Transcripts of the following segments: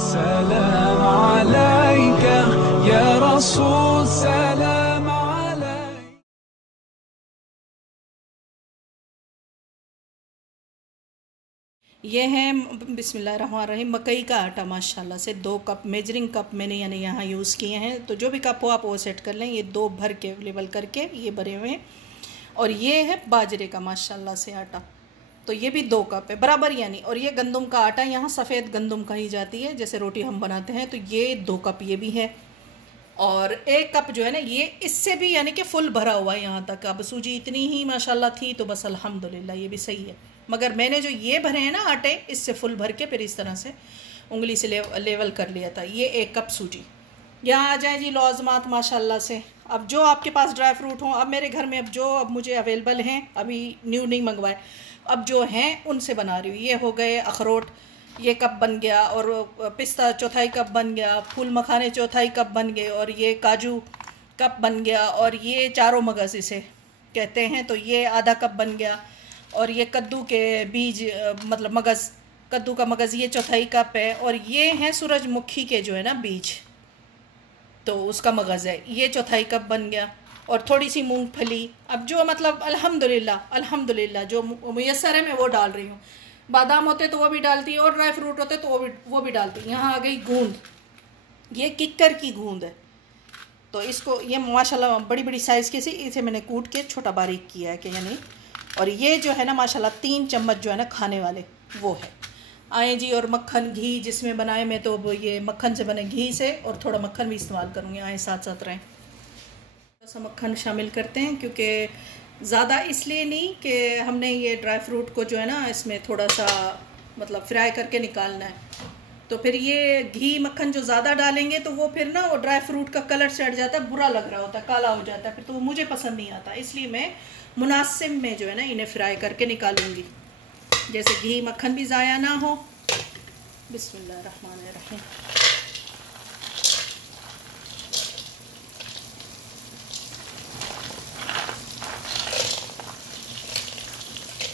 सलाम अलैका या रसूल सलाम अलैका। ये है बिस्मिल्लाहिर्रहमानिर्रहीम मकई का आटा। माशाल्लाह से 2 कप मेजरिंग कप मैंने यानी यहाँ यूज़ किए हैं। तो जो भी कप हो आप वो सेट कर लें। ये 2 भर के लेवल करके ये भरे हुए हैं। और ये है बाजरे का माशाल्लाह से आटा, तो ये भी 2 कप है बराबर यानी। और ये गंदम का आटा, यहाँ सफ़ेद गंदम कही जाती है जैसे रोटी हम बनाते हैं। तो ये 2 कप ये भी है। और 1 कप जो है ना ये इससे भी यानी कि फुल भरा हुआ है यहाँ तक। अब सूजी इतनी ही माशाल्लाह थी तो बस अल्हम्दुलिल्लाह ये भी सही है। मगर मैंने जो ये भरे हैं ना आटे, इससे फुल भर के फिर इस तरह से उंगली से लेवल कर लिया था। ये 1 कप सूजी। यहाँ आ जाए जी लौज़मात माशाल्लाह से। अब जो आपके पास ड्राई फ्रूट हों, अब मेरे घर में अब मुझे अवेलेबल हैं, अभी न्यू नहीं मंगवाए, अब जो हैं उनसे बना रही हूँ। ये हो गए अखरोट, ये कप बन गया। और पिस्ता चौथाई कप बन गया। फूल मखाने चौथाई कप बन गए। और ये काजू कप बन गया। और ये चारों मगज़ इसे कहते हैं, तो ये आधा कप बन गया। और ये कद्दू के बीज मतलब मगज़, कद्दू का मगज़ ये चौथाई कप है। और ये हैं सूरजमुखी के जो है ना बीज, तो उसका मगज़ है, ये चौथाई कप बन गया। और थोड़ी सी मूंगफली। अब जो मतलब अल्हम्दुलिल्लाह जो मुयस्सर है मैं वो डाल रही हूँ। बादाम होते तो वो भी डालती है, और ड्राई फ्रूट होते तो वो भी डालती है। यहाँ आ गई गूंद, ये किक्कर की गूंद है। तो इसको ये माशाल्लाह बड़ी बड़ी साइज़ की सी, इसे मैंने कूट के छोटा बारीक किया है कि यानी। और ये जो है ना माशाल्लाह 3 चम्मच जो है ना खाने वाले वो है। आए जी। और मक्खन घी जिसमें बनाए मैं तो वो ये मक्खन से बने घी से, और थोड़ा मक्खन भी इस्तेमाल करूँगी। आए साथ साथ रहें। थोड़ा सा मक्खन शामिल करते हैं, क्योंकि ज़्यादा इसलिए नहीं कि हमने ये ड्राई फ्रूट को जो है ना इसमें थोड़ा सा मतलब फ्राई करके निकालना है। तो फिर ये घी मक्खन जो ज़्यादा डालेंगे तो वो फिर ना वो ड्राई फ्रूट का कलर चढ़ जाता है, बुरा लग रहा होता है, काला हो जाता है फिर, तो वो मुझे पसंद नहीं आता। इसलिए मैं मुनासिब में जो है ना इन्हें फ्राई करके निकालूंगी, जैसे घी मक्खन भी ज़ाया ना हो। बिस्मिल्लाहिर्रहमानिर्रहीम।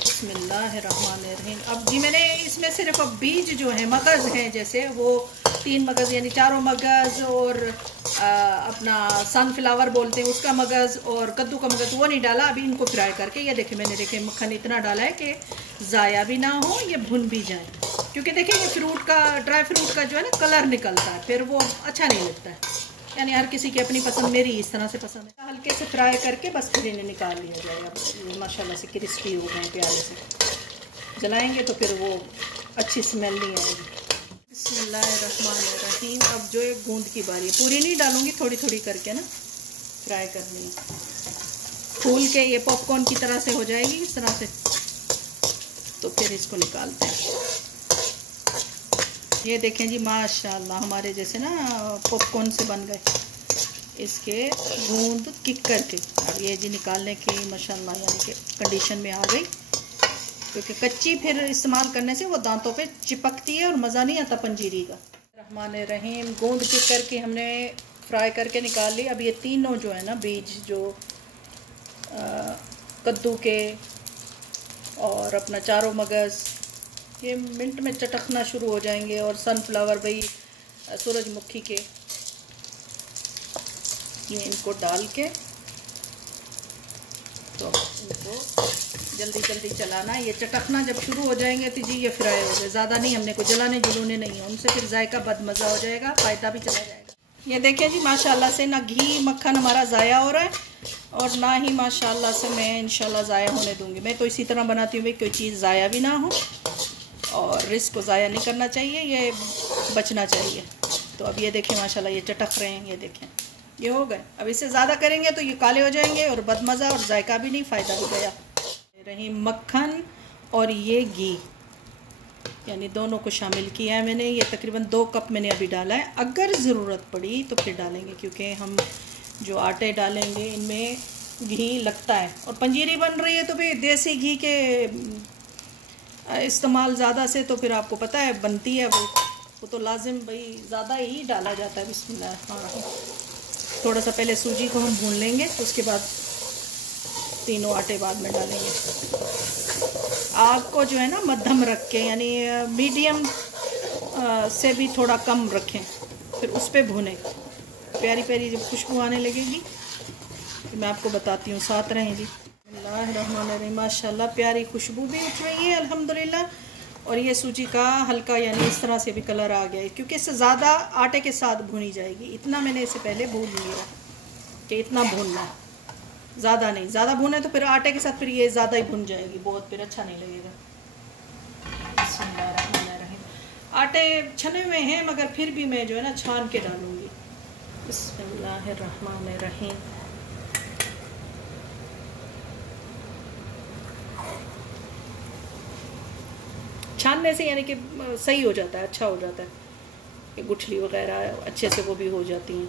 बिस्मिल्लाहिर्रहमानिर्रहीम। अब जी मैंने इसमें सिर्फ अब बीज जो है मगज़ हैं, जैसे वो 3 मगज़ यानी चारों मगज़, और अपना सनफ्लावर बोलते हैं उसका मगज़, और कद्दू का मगज़ वो नहीं डाला। अभी इनको फ्राई करके ये देखे मैंने मक्खन इतना डाला है कि ज़ाया भी ना हो, ये भुन भी जाए। क्योंकि देखिए ये फ्रूट का, ड्राई फ्रूट का जो है ना कलर निकलता है, फिर वो अच्छा नहीं लगता है। यानी हर किसी की अपनी पसंद, मेरी इस तरह से पसंद है। हल्के से फ्राई करके बस फिर इन्हें निकाल लिया जाएगा। माशाल्लाह से क्रिस्पी हो गए प्यारे से। जलाएंगे तो फिर वो अच्छी स्मेल नहीं आएगी। बिस्मिल्लाहिर्रहमानिर्रहीम। अब जो एक गूंद की बारी है, पूरी नहीं डालूंगी, थोड़ी थोड़ी करके ना फ्राई करनी है। फूल के ये पॉपकॉर्न की तरह से हो जाएगी इस तरह से। तो फिर इसको निकालते हैं। ये देखें जी माशाल्लाह हमारे जैसे ना पॉपकॉर्न से बन गए इसके गूंद किक्कर के। अब ये जी निकालने की माशाल्लाह यानी कि कंडीशन में आ गई, क्योंकि कच्ची फिर इस्तेमाल करने से वो दांतों पे चिपकती है और मज़ा नहीं आता पंजीरी का। रहमानिर्रहीम। गूंद किक्कर की हमने फ्राई करके निकाल ली। अब ये तीनों जो है ना बीज, जो कद्दू के और अपना चारों मगज़, ये मिनट में चटकना शुरू हो जाएंगे। और सनफ्लावर भाई सूरजमुखी के, ये इनको डाल के तो इनको जल्दी जल्दी चलाना। ये चटकना जब शुरू हो जाएंगे तो जी ये फ्राई हो गए। ज़्यादा नहीं, हमने को जलाने जुलूने नहीं है, उनसे फिर जायका बदमज़ा हो जाएगा, फ़ायदा भी चला जाएगा। ये देखें जी माशाल्लाह से ना घी मक्खन हमारा ज़ाया हो रहा है, और ना ही माशाल्लाह से मैं इंशाल्लाह ज़ाया होने दूँगी। मैं तो इसी तरह बनाती हूँ भाई, कोई चीज़ ज़ाया भी ना हो, और रिस्क को ज़ाया नहीं करना चाहिए, ये बचना चाहिए। तो अब ये देखें माशाल्लाह ये चटक रहे हैं, ये देखें ये हो गए। अब इससे ज़्यादा करेंगे तो ये काले हो जाएंगे और बदमज़ा, और जायका भी नहीं, फ़ायदा भी गया। रही मक्खन और ये घी, यानी दोनों को शामिल किया है मैंने। ये तकरीबन 2 कप मैंने अभी डाला है। अगर ज़रूरत पड़ी तो फिर डालेंगे, क्योंकि हम जो आटे डालेंगे इनमें घी लगता है। और पंजीरी बन रही है तो भाई देसी घी के इस्तेमाल ज़्यादा से तो फिर आपको पता है बनती है वो तो लाजिम भाई ज़्यादा ही डाला जाता है। बिस्मिल्लाह। हाँ, थोड़ा सा पहले सूजी को हम भून लेंगे, उसके बाद तीनों आटे बाद में डालेंगे। आग को जो है ना मध्यम रख के, यानी मीडियम से भी थोड़ा कम रखें, फिर उस पर भुनें। प्यारी प्यारी जब खुशबू आने लगेगी तो मैं आपको बताती हूँ, साथ रहें जी। बिस्मिल्लाहिर्रहमानिर्रहीम। माशाल्लाह प्यारी खुशबू भी उठ रही है अल्हम्दुलिल्लाह। और ये सूजी का हल्का यानी इस तरह से भी कलर आ गया है, क्योंकि इससे ज़्यादा आटे के साथ भुनी जाएगी। इतना मैंने इससे पहले भून लिया कि इतना भूनना है, ज़्यादा नहीं। ज़्यादा भुने तो फिर आटे के साथ फिर ये ज़्यादा ही भुन जाएगी, बहुत फिर अच्छा नहीं लगेगा। बिस्मिल्लाहिर्रहमानिर्रहीम। आटे छने हुए हैं मगर फिर भी मैं जो है ना छान के डालूँगी। बिस्मिल्लाहिर्रहमानिर्रहीम। छानने से यानी कि सही हो जाता है, अच्छा हो जाता है, ये गुठली वगैरह अच्छे से वो भी हो जाती हैं।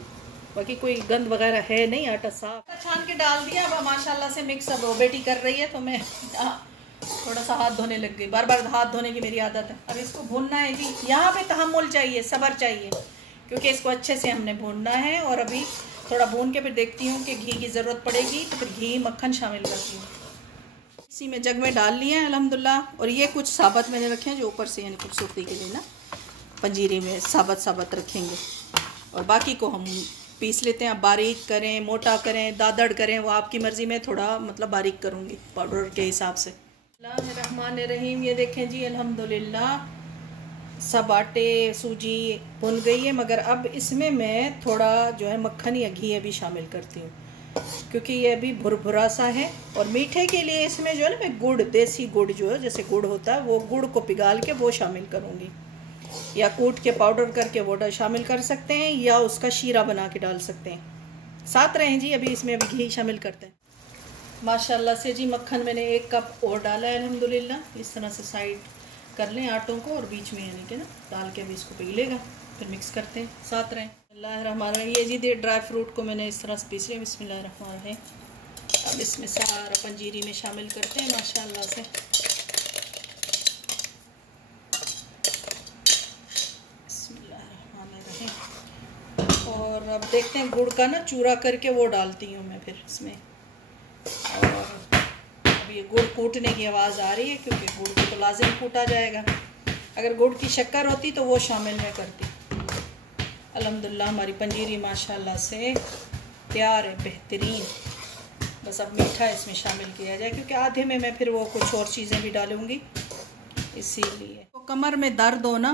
बाकी कोई गंद वगैरह है नहीं, आटा साफ छान के डाल दिया। अब माशाल्लाह से मिक्स अब बेटी कर रही है तो मैं थोड़ा सा हाथ धोने लग गई। बार बार हाथ धोने की मेरी आदत है। अब इसको भूनना है जी। यहाँ पे तहम्मुल चाहिए, सब्र चाहिए, क्योंकि इसको अच्छे से हमने भूनना है। और अभी थोड़ा भून के फिर देखती हूँ कि घी की ज़रूरत पड़ेगी तो फिर घी मक्खन शामिल करती हूँ। इसी में जग में डाल लिए हैं अल्हम्दुलिल्लाह। और ये कुछ साबुत मैंने रखे हैं जो ऊपर से यानी खूबसूरती के लिए ना पंजीरी में साबुत रखेंगे। और बाकी को हम पीस लेते हैं। आप बारीक करें, मोटा करें, दादड़ करें, वो आपकी मर्ज़ी में। थोड़ा मतलब बारीक करूँगी पाउडर के हिसाब से। बिस्मिल्लाहिर्रहमानिर्रहीम। ये देखें जी अल्हम्दुलिल्लाह सब आटे सूजी भुन गई है, मगर अब इसमें मैं थोड़ा जो है मक्खन या घी अभी शामिल करती हूँ, क्योंकि ये अभी भुरभुरा सा है। और मीठे के लिए इसमें जो है ना मैं गुड़, देसी गुड़ जो है जैसे गुड़ होता है, वो गुड़ को पिघाल के वो शामिल करूँगी, या कूट के पाउडर करके वो शामिल कर सकते हैं, या उसका शीरा बना के डाल सकते हैं। साथ रहें जी। अभी इसमें अभी घी शामिल करते हैं। माशाल्लाह से जी मक्खन मैंने 1 कप और डाला है अल्हम्दुलिल्लाह। इस तरह से साइड कर लें आटों को और बीच में यानी कि ना डाल के अभी इसको पिघलेगा, फिर मिक्स करते हैं। साथ रहें। बिस्मिल्लाहिर्रहमानिर्रहीम। ये जी ड्राई फ्रूट को मैंने इस तरह से पीस लिया। बिस्मिल्लाहिर्रहमानिर्रहीम। अब इसमें सारा पंजीरी में शामिल करते हैं माशाल्लाह से। बिस्मिल्लाहिर्रहमानिर्रहीम। और अब देखते हैं गुड़ का ना चूरा करके वो डालती हूँ मैं फिर इसमें। और अब ये गुड़ कूटने की आवाज़ आ रही है, क्योंकि गुड़ को तो लाजिम कूटा जाएगा। अगर गुड़ की शक्कर होती तो वो शामिल मैं करती। अल्हम्दुलिल्लाह हमारी पंजीरी माशाल्लाह से तैयार है, बेहतरीन। बस अब मीठा इसमें शामिल किया जाए, क्योंकि आधे में मैं फिर वो कुछ और चीज़ें भी डालूँगी, इसीलिए। तो कमर में दर्द हो ना,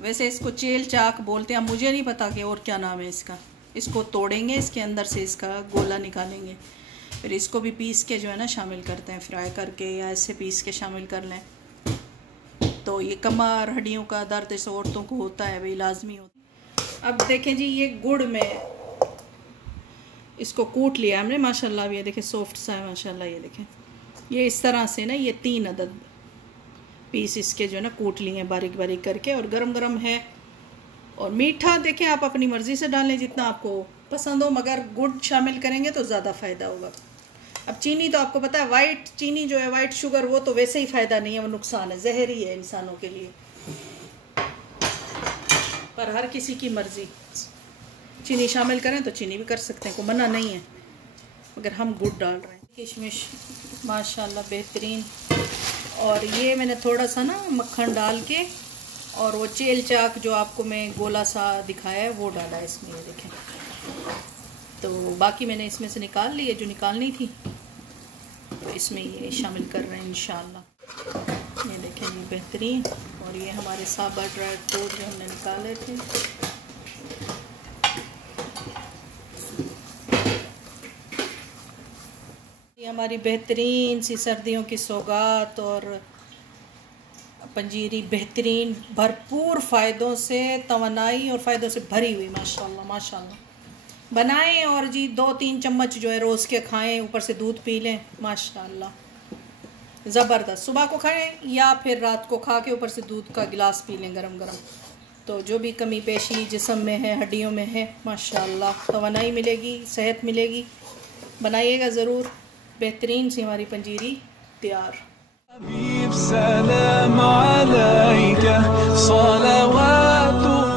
वैसे इसको चेल चाक बोलते हैं, मुझे नहीं पता कि और क्या नाम है इसका। इसको तोड़ेंगे, इसके अंदर से इसका गोला निकालेंगे, फिर इसको भी पीस के जो है ना शामिल करते हैं, फ्राई करके या ऐसे पीस के शामिल कर लें। तो ये कमर हड्डियों का दर्द इस औरतों को होता है, वही लाजमी होता है। अब देखें जी ये गुड़ में इसको कूट लिया हमने माशाल्लाह। ये देखें सॉफ्ट सा है माशाल्लाह। ये देखें ये इस तरह से ना, ये 3 अदद पीस इसके जो है ना कूट लिए हैं बारीक बारीक करके। और गरम गरम है। और मीठा देखें आप अपनी मर्ज़ी से डालें जितना आपको पसंद हो, मगर गुड़ शामिल करेंगे तो ज़्यादा फ़ायदा होगा। अब चीनी तो आपको पता है, वाइट चीनी जो है, वाइट शुगर, वो तो वैसे ही फ़ायदा नहीं है, वो नुकसान है, जहरी है इंसानों के लिए। पर हर किसी की मर्ज़ी, चीनी शामिल करें तो चीनी भी कर सकते हैं, कोई मना नहीं है, मगर हम गुड़ डाल रहे हैं। किशमिश माशाल्लाह बेहतरीन। और ये मैंने थोड़ा सा ना मक्खन डाल के, और वो चेल चाक जो आपको मैं गोला सा दिखाया है वो डाला है इसमें। ये देखें, तो बाकी मैंने इसमें से निकाल ली है जो निकालनी थी, तो इसमें ये शामिल कर रहे हैं इंशाल्लाह। ये देखें ये बेहतरीन। और ये हमारे साबा ड्राई फ्रूट जो हमने निकाले थे, ये हमारी बेहतरीन सी सर्दियों की सौगात और पंजीरी बेहतरीन, भरपूर फ़ायदों से, तवानाई और फ़ायदों से भरी हुई माशाल्लाह माशाल्लाह। बनाएं और जी 2-3 चम्मच जो है रोज़ के खाएं, ऊपर से दूध पी लें माशाल्लाह, ज़बरदस्त। सुबह को खाएं या फिर रात को खा के ऊपर से दूध का गिलास पी लें गरम गरम, तो जो भी कमी पेशी जिस्म में है, हड्डियों में है, माशाल्लाह तवानाई मिलेगी, सेहत मिलेगी। बनाइएगा ज़रूर। बेहतरीन सी हमारी पंजीरी तैयार। सलाम अलैका सलावातु